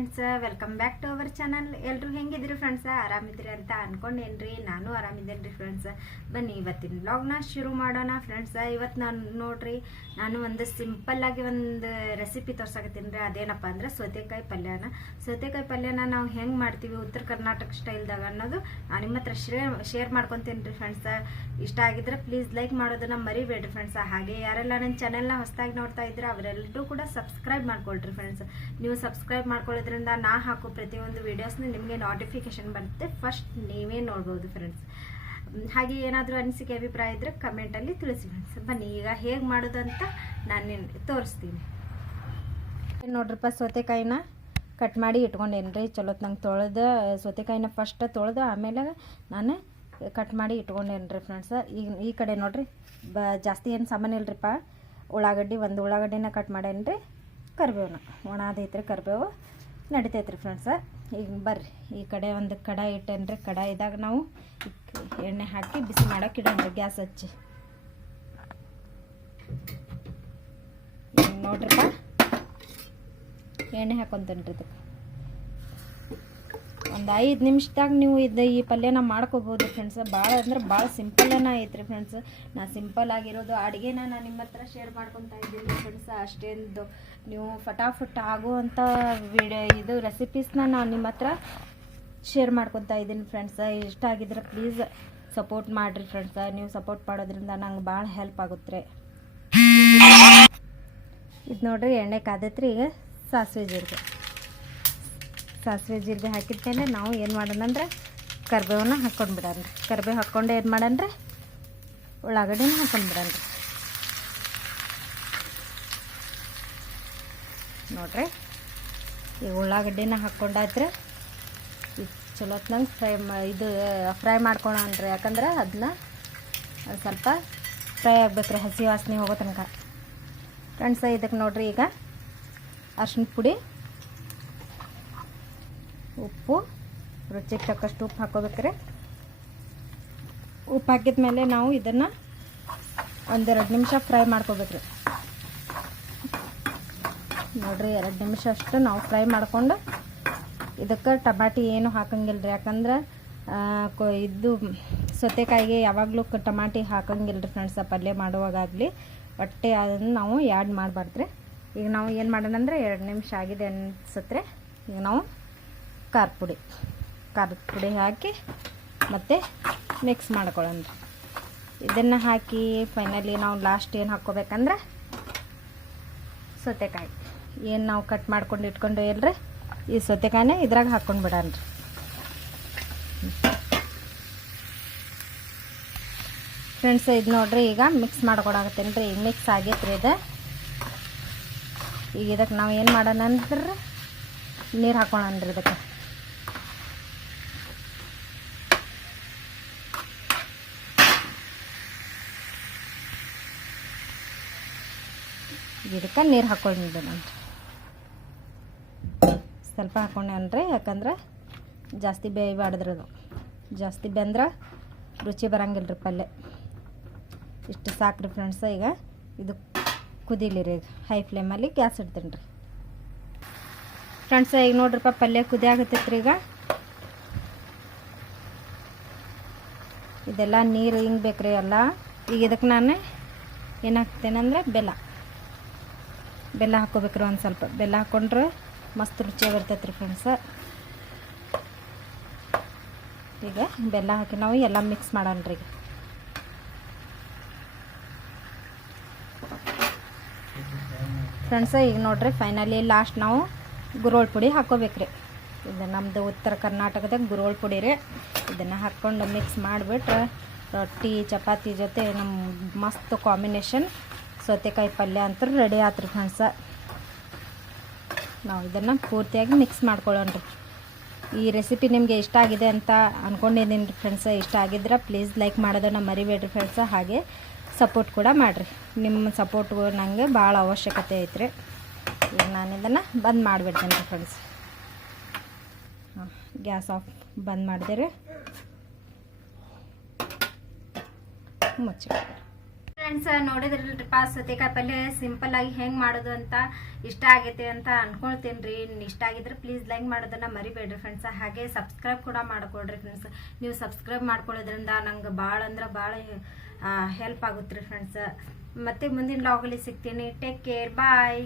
Friends, welcome back to our channel. ಎಲ್ಲರೂ ಹೆಂಗಿದ್ರಿ friends? ಆರಾಮಿದ್ರಿ ಅಂತ ಅನ್ಕೊಂಡೇನ್ರಿ. ನಾನು ಆರಾಮಿದ್ದೇನ್ರಿ ಫ್ರೆಂಡ್ಸ್. ಬನ್ನಿ ಇವತ್ತಿನ ವ್ಲಾಗ್ನ ಶುರು ಮಾಡೋಣ ಫ್ರೆಂಡ್ಸ್. ಇವತ್ತು ನಾನು ಒಂದು ಸಿಂಪಲ್ ಆಗಿ ಒಂದು ರೆಸಿಪಿ ತೋರ್ಸಾಕತ್ತೀನಿ ರೀ. ಅದೇನಪ್ಪ ಅಂದ್ರೆ ಸೌತೆಕಾಯಿ ಪಲ್ಯನ ನಾವು ಹೆಂಗೆ ಮಾಡ್ತೀವಿ ಉತ್ತರ ಕರ್ನಾಟಕ ಸ್ಟೈಲ್ದಾಗ ಅನ್ನೋದು ನಾನು ನಿಮ್ಮ ಹತ್ರ ಶೇರ್ ಮಾಡ್ಕೊತೀನಿ ರೀ ಫ್ರೆಂಡ್ಸ್. ಇಷ್ಟ ಆಗಿದ್ರೆ ಪ್ಲೀಸ್ ಲೈಕ್ ಮಾಡೋದನ್ನ ಮರಿಬೇಡ್ರಿ ಫ್ರೆಂಡ್ಸ್. ಹಾಗೆ ಯಾರೆಲ್ಲ ನನ್ನ ಚಾನೆಲ್ನ ಹೊಸದಾಗಿ ನೋಡ್ತಾ ಇದ್ರೆ ಅವರೆಲ್ಲರೂ ಕೂಡ ಸಬ್ಸ್ಕ್ರೈಬ್ ಮಾಡ್ಕೊಳ್ರಿ ಫ್ರೆಂಡ್ಸ್. ನೀವು ಸಬ್ಸ್ಕ್ರೈಬ್ ಮಾಡ್ಕೊಳ್ಳೋದ್ರಿಂದ ನಾ ಹಾಕೋ ಪ್ರತಿಯೊಂದು ವಿಡಿಯೋಸ್ನ ನಿಮಗೆ ನೋಟಿಫಿಕೇಶನ್ ಬರುತ್ತೆ, ಫಸ್ಟ್ ನೀವೇ ನೋಡ್ಬೋದು ಫ್ರೆಂಡ್ಸ್. ಹಾಗೆ ಏನಾದರೂ ಅನಿಸಿಕೆ ಅಭಿಪ್ರಾಯ ಇದ್ದರೆ ಕಮೆಂಟಲ್ಲಿ ತಿಳಿಸಿ ಫ್ರೆಂಡ್ಸ್. ಬನ್ನಿ ಈಗ ಹೇಗೆ ಮಾಡೋದು ಅಂತ ನಾನು ತೋರಿಸ್ತೀನಿ ನೋಡ್ರಪ್ಪ. ಸೌತೆಕಾಯಿನ ಕಟ್ ಮಾಡಿ ಇಟ್ಕೊಂಡೇನ್ರಿ. ಚಲೋ ನಂಗೆ ತೊಳೆದು ಸೌತೆಕಾಯಿನ ಫಸ್ಟ್ ತೊಳೆದು ಆಮೇಲೆ ನಾನು ಕಟ್ ಮಾಡಿ ಇಟ್ಕೊಂಡೇನ್ರಿ ಫ್ರೆಂಡ್ಸ್. ಈಗ ಈ ಕಡೆ ನೋಡ್ರಿ ಜಾಸ್ತಿ ಏನು ಸಾಮಾನು ಇಲ್ರಿಪ್ಪ. ಒಂದು ಉಳ್ಳಾಗಡ್ಡಿನ ಕಟ್ ಮಾಡೇನ್ರಿ. ಕರಿಬೇವನ್ನ ಒಣದೈತ್ರಿ, ಕರಿಬೇವು ನಡಿತೈತ್ರಿ ಫ್ರೆಂಡ್ಸ. ಈಗ ಬರ್ರಿ ಈ ಕಡೆ ಒಂದು ಕಡಾಯಿ ಇಟ್ಟೇನ್ರಿ. ಕಡಾಯಿದಾಗ ನಾವು ಎಣ್ಣೆ ಹಾಕಿ ಬಿಸಿ ಮಾಡೋಕೆ ಇಡೋಣ್ರಿ ಗ್ಯಾಸ್ ಹಚ್ಚಿ. ನೋಡ್ರಿಪ್ಪ ಎಣ್ಣೆ ಹಾಕೊಂತೇನ್ರಿ. ಇದಕ್ಕೆ ಒಂದು 5 ನಿಮಿಷದಾಗ ನೀವು ಈ ಪಲ್ಯನ ಮಾಡ್ಕೋಬೋದು ಫ್ರೆಂಡ್ಸ್. ಭಾಳ ಅಂದ್ರೆ ಭಾಳ ಸಿಂಪಲ್ನ ಐತ್ರಿ ಫ್ರೆಂಡ್ಸ್. ನಾ ಸಿಂಪಲ್ ಆಗಿರೋದು ಅಡುಗೆನ ನಾನು ನಿಮ್ಮ ಹತ್ರ ಶೇರ್ ಮಾಡ್ಕೊತಾ ಇದ್ದೀನಿ ಫ್ರೆಂಡ್ಸ್. ಅಷ್ಟೇಂದು ನೀವು ಫಟಾಫಟ್ ಆಗುವಂಥ ಇದು ರೆಸಿಪೀಸ್ನ ನಾನು ನಿಮ್ಮ ಹತ್ರ ಶೇರ್ ಮಾಡ್ಕೊತಾ ಇದ್ದೀನಿ ಫ್ರೆಂಡ್ಸ್. ಇಷ್ಟ ಆಗಿದ್ರೆ ಪ್ಲೀಸ್ ಸಪೋರ್ಟ್ ಮಾಡಿರಿ ಫ್ರೆಂಡ್ಸ್. ನೀವು ಸಪೋರ್ಟ್ ಮಾಡೋದ್ರಿಂದ ನಂಗೆ ಭಾಳ ಹೆಲ್ಪ್ ಆಗುತ್ತೆ. ಇದು ನೋಡ್ರಿ ಎಣ್ಣೆ ಕಾದೈತ್ರಿ. ಈಗ ಸಾಸಿವೆ ಜೀರಿಗೆ ಹಾಕಿದ್ಮೇಲೆ ನಾವು ಏನು ಮಾಡೋಣ ಅಂದ್ರೆ ಕರಿಬೇವನ್ನ ಹಾಕ್ಕೊಂಡು ಬಿಡೋಣ್ರಿ. ಕರಿಬೇವು ಹಾಕ್ಕೊಂಡು ಏನು ಮಾಡೋಣ್ರಿ ಉಳ್ಳಾಗಡ್ಡಿನ ಹಾಕ್ಕೊಂಡು ಬಿಡೋಣ್ರಿ. ನೋಡ್ರಿ ಈಗ ಉಳ್ಳಾಗಡ್ಡಿನ ಹಾಕ್ಕೊಂಡಾಯ್ತ್ರಿ. ಇದು ಚಲೋ ಹೊತ್ನಂಗೆ ಫ್ರೈ ಮಾಡ್ಕೊಳ್ಳೋಣ್ರಿ. ಯಾಕಂದ್ರೆ ಅದನ್ನ ಸ್ವಲ್ಪ ಫ್ರೈ ಆಗ್ಬೇಕ್ರಿ, ಹಸಿ ವಾಸನೆ ಹೋಗೋ ತನಕ ಫ್ರೆಂಡ್ಸ್. ಇದಕ್ಕೆ ನೋಡ್ರಿ ಈಗ ಅರ್ಶಿನ ಪುಡಿ, ಉಪ್ಪು, ರುಚಿಗೆ ತಕ್ಕಷ್ಟು ಉಪ್ಪು ಹಾಕೋಬೇಕ್ರಿ. ಉಪ್ಪು ಹಾಕಿದ ಮೇಲೆ ನಾವು ಇದನ್ನು 1-2 ನಿಮಿಷ ಫ್ರೈ ಮಾಡ್ಕೋಬೇಕ್ರಿ. ನೋಡ್ರಿ 2 ನಿಮಿಷ ಅಷ್ಟು ನಾವು ಫ್ರೈ ಮಾಡ್ಕೊಂಡು ಇದಕ್ಕೆ ಟಮಾಟಿ ಏನು ಹಾಕಂಗಿಲ್ಲ ರೀ. ಯಾಕಂದ್ರೆ ಇದು ಸೌತೆಕಾಯಿಗೆ ಯಾವಾಗಲೂ ಟಮಾಟಿ ಹಾಕಂಗಿಲ್ಲ ರೀ ಫ್ರೆಂಡ್ಸ್. ಪಲ್ಯ ಮಾಡುವಾಗಲಿ ಒಟ್ಟೆ ಅದನ್ನು ನಾವು ಆ್ಯಡ್ ಮಾಡಬಾರ್ದ್ರಿ. ಈಗ ನಾವು ಏನು ಮಾಡೋಣ ಅಂದರೆ 2 ನಿಮಿಷ ಆಗಿದೆ ಅನ್ಸತ್ರೆ. ಈಗ ನಾವು ಖಾರದ ಪುಡಿ ಹಾಕಿ ಮತ್ತೆ ಮಿಕ್ಸ್ ಮಾಡ್ಕೊಳ್ಳೋಣ. ಇದನ್ನು ಹಾಕಿ ಫೈನಲಿ ನಾವು ಲಾಸ್ಟ್ ಏನು ಹಾಕ್ಕೋಬೇಕಂದ್ರೆ ಸೌತೆಕಾಯಿ ಏನು ನಾವು ಕಟ್ ಮಾಡ್ಕೊಂಡು ಇಟ್ಕೊಂಡು ಇಲ್ರಿ, ಈ ಸೌತೆಕಾಯಿನೇ ಇದ್ರಾಗ ಹಾಕ್ಕೊಂಡು ಬಿಡೋಣ್ರಿ. ಫ್ರೆಂಡ್ಸ್ ಇದು ನೋಡ್ರಿ ಈಗ ಮಿಕ್ಸ್ ಮಾಡ್ಕೊಡಾಕತ್ತೇನೆ ರೀ. ಈಗ ಮಿಕ್ಸ್ ಆಗೈತ್ರಿ ಇದು. ಈಗ ಇದಕ್ಕೆ ನಾವು ಏನು ಮಾಡೋಣ ಅಂದ್ರೆ ನೀರು ಹಾಕೋಣನ್ರಿ. ಇದಕ್ಕೆ ನೀರು ಹಾಕ್ಕೊಂಡಿದ್ದೆ ನಾನು ಸ್ವಲ್ಪ ಹಾಕೊಂಡೇನ್ರಿ. ಯಾಕಂದ್ರೆ ಜಾಸ್ತಿ ಬೇಯಬಾರ್ದ್ರಿ. ಅದು ಜಾಸ್ತಿ ಬೆಂದ್ರೆ ರುಚಿ ಬರಂಗಿಲ್ಲ ರೀ ಪಲ್ಯ. ಇಷ್ಟು ಸಾಕ್ರಿ ಫ್ರೆಂಡ್ಸ. ಈಗ ಇದು ಕುದೀಲಿ ರೀ. ಹೈ ಫ್ಲೇಮಲ್ಲಿ ಗ್ಯಾಸ್ ಇಡ್ತೀನಿ ರೀ ಫ್ರೆಂಡ್ಸ. ಈಗ ನೋಡ್ರಿಪ್ಪ ಪಲ್ಯ ಕುದಿ ಆಗತ್ತೈತ್ರಿ. ಈಗ ಇದೆಲ್ಲ ನೀರು ಹಿಂಗೆ ಬೇಕ್ರಿ ಎಲ್ಲ. ಈಗ ಇದಕ್ಕೆ ನಾನು ಏನು ಹಾಕ್ತೇನೆಂದ್ರೆ ಬೆಲ್ಲ ಹಾಕ್ಕೋಬೇಕ್ರಿ. ಒಂದು ಸ್ವಲ್ಪ ಬೆಲ್ಲ ಹಾಕ್ಕೊಂಡ್ರೆ ಮಸ್ತ್ ರುಚಿಯಾಗಿ ಬರ್ತೈತ್ರಿ ಫ್ರೆಂಡ್ಸ. ಈಗ ಬೆಲ್ಲ ಹಾಕಿ ನಾವು ಎಲ್ಲ ಮಿಕ್ಸ್ ಮಾಡೋಣ್ರಿ. ಈಗ ಫ್ರೆಂಡ್ಸ ಈಗ ನೋಡ್ರಿ ಫೈನಲಿ ಲಾಸ್ಟ್ ನಾವು ಗುರೋಳ್ ಪುಡಿ ಹಾಕ್ಕೋಬೇಕ್ರಿ. ಇದು ನಮ್ಮದು ಉತ್ತರ ಕರ್ನಾಟಕದಾಗ ಗುರೋಳ್ ಪುಡಿ ರೀ. ಇದನ್ನು ಹಾಕ್ಕೊಂಡು ಮಿಕ್ಸ್ ಮಾಡಿಬಿಟ್ರೆ ರೊಟ್ಟಿ ಚಪಾತಿ ಜೊತೆ ನಮ್ಮ ಮಸ್ತ್ ಕಾಂಬಿನೇಷನ್ ಸೌತೆಕಾಯಿ ಪಲ್ಯ ಅಂತ ರೆಡಿ ಆತ್ರಿ ಫ್ರೆಂಡ್ಸ. ನಾವು ಇದನ್ನು ಪೂರ್ತಿಯಾಗಿ ಮಿಕ್ಸ್ ಮಾಡ್ಕೊಳ್ಳೋಣ್ರಿ. ಈ ರೆಸಿಪಿ ನಿಮಗೆ ಇಷ್ಟ ಆಗಿದೆ ಅಂತ ಅಂದ್ಕೊಂಡಿದ್ದೀನಿ ರೀ ಫ್ರೆಂಡ್ಸ. ಇಷ್ಟ ಆಗಿದ್ರೆ ಪ್ಲೀಸ್ ಲೈಕ್ ಮಾಡೋದನ್ನು ಮರಿಬೇಡ್ರಿ ಫ್ರೆಂಡ್ಸ. ಹಾಗೆ ಸಪೋರ್ಟ್ ಕೂಡ ಮಾಡಿರಿ. ನಿಮ್ಮ ಸಪೋರ್ಟ್ಗೂ ನನಗೆ ಭಾಳ ಅವಶ್ಯಕತೆ ಐತ್ರಿ. ಈಗ ನಾನು ಇದನ್ನು ಬಂದ್ ಮಾಡಿಬಿಡ್ತೀನಿ ರೀ ಫ್ರೆಂಡ್ಸ್. ಗ್ಯಾಸ್ ಆಫ್ ಬಂದ್ ಮಾಡಿದೆ ರೀ. ಮುಚ್ಚಿ ಫ್ರೆಂಡ್ಸ್ ನೋಡಿದ್ರಲ್ರಿಪ್ಪ ಸೌತೆಕಾಯಿ ಪಲ್ಯ ಸಿಂಪಲ್ ಆಗಿ ಹೆಂಗ್ ಮಾಡೋದು ಅಂತ ಇಷ್ಟ ಆಗೈತೆ ಅಂತ ಅನ್ಕೊಳ್ತೀನಿ ರೀ. ಇಷ್ಟ ಆಗಿದ್ರೆ ಪ್ಲೀಸ್ ಲೈಕ್ ಮಾಡೋದನ್ನ ಮರಿಬೇಡ್ರಿ ಫ್ರೆಂಡ್ಸ್. ಹಾಗೆ ಸಬ್ಸ್ಕ್ರೈಬ್ ಕೂಡ ಮಾಡ್ಕೊಳ್ರಿ ಫ್ರೆಂಡ್ಸ್. ನೀವು ಸಬ್ಸ್ಕ್ರೈಬ್ ಮಾಡ್ಕೊಳ್ಳೋದ್ರಿಂದ ನಂಗೆ ಭಾಳ ಅಂದ್ರೆ ಭಾಳ ಹೆಲ್ಪ್ ಆಗುತ್ತೆ ರೀ ಫ್ರೆಂಡ್ಸ್. ಮತ್ತೆ ಮುಂದಿನ ಲಾಗಲ್ಲಿ ಸಿಗ್ತೀನಿ. ಟೇಕ್ ಕೇರ್, ಬಾಯ್.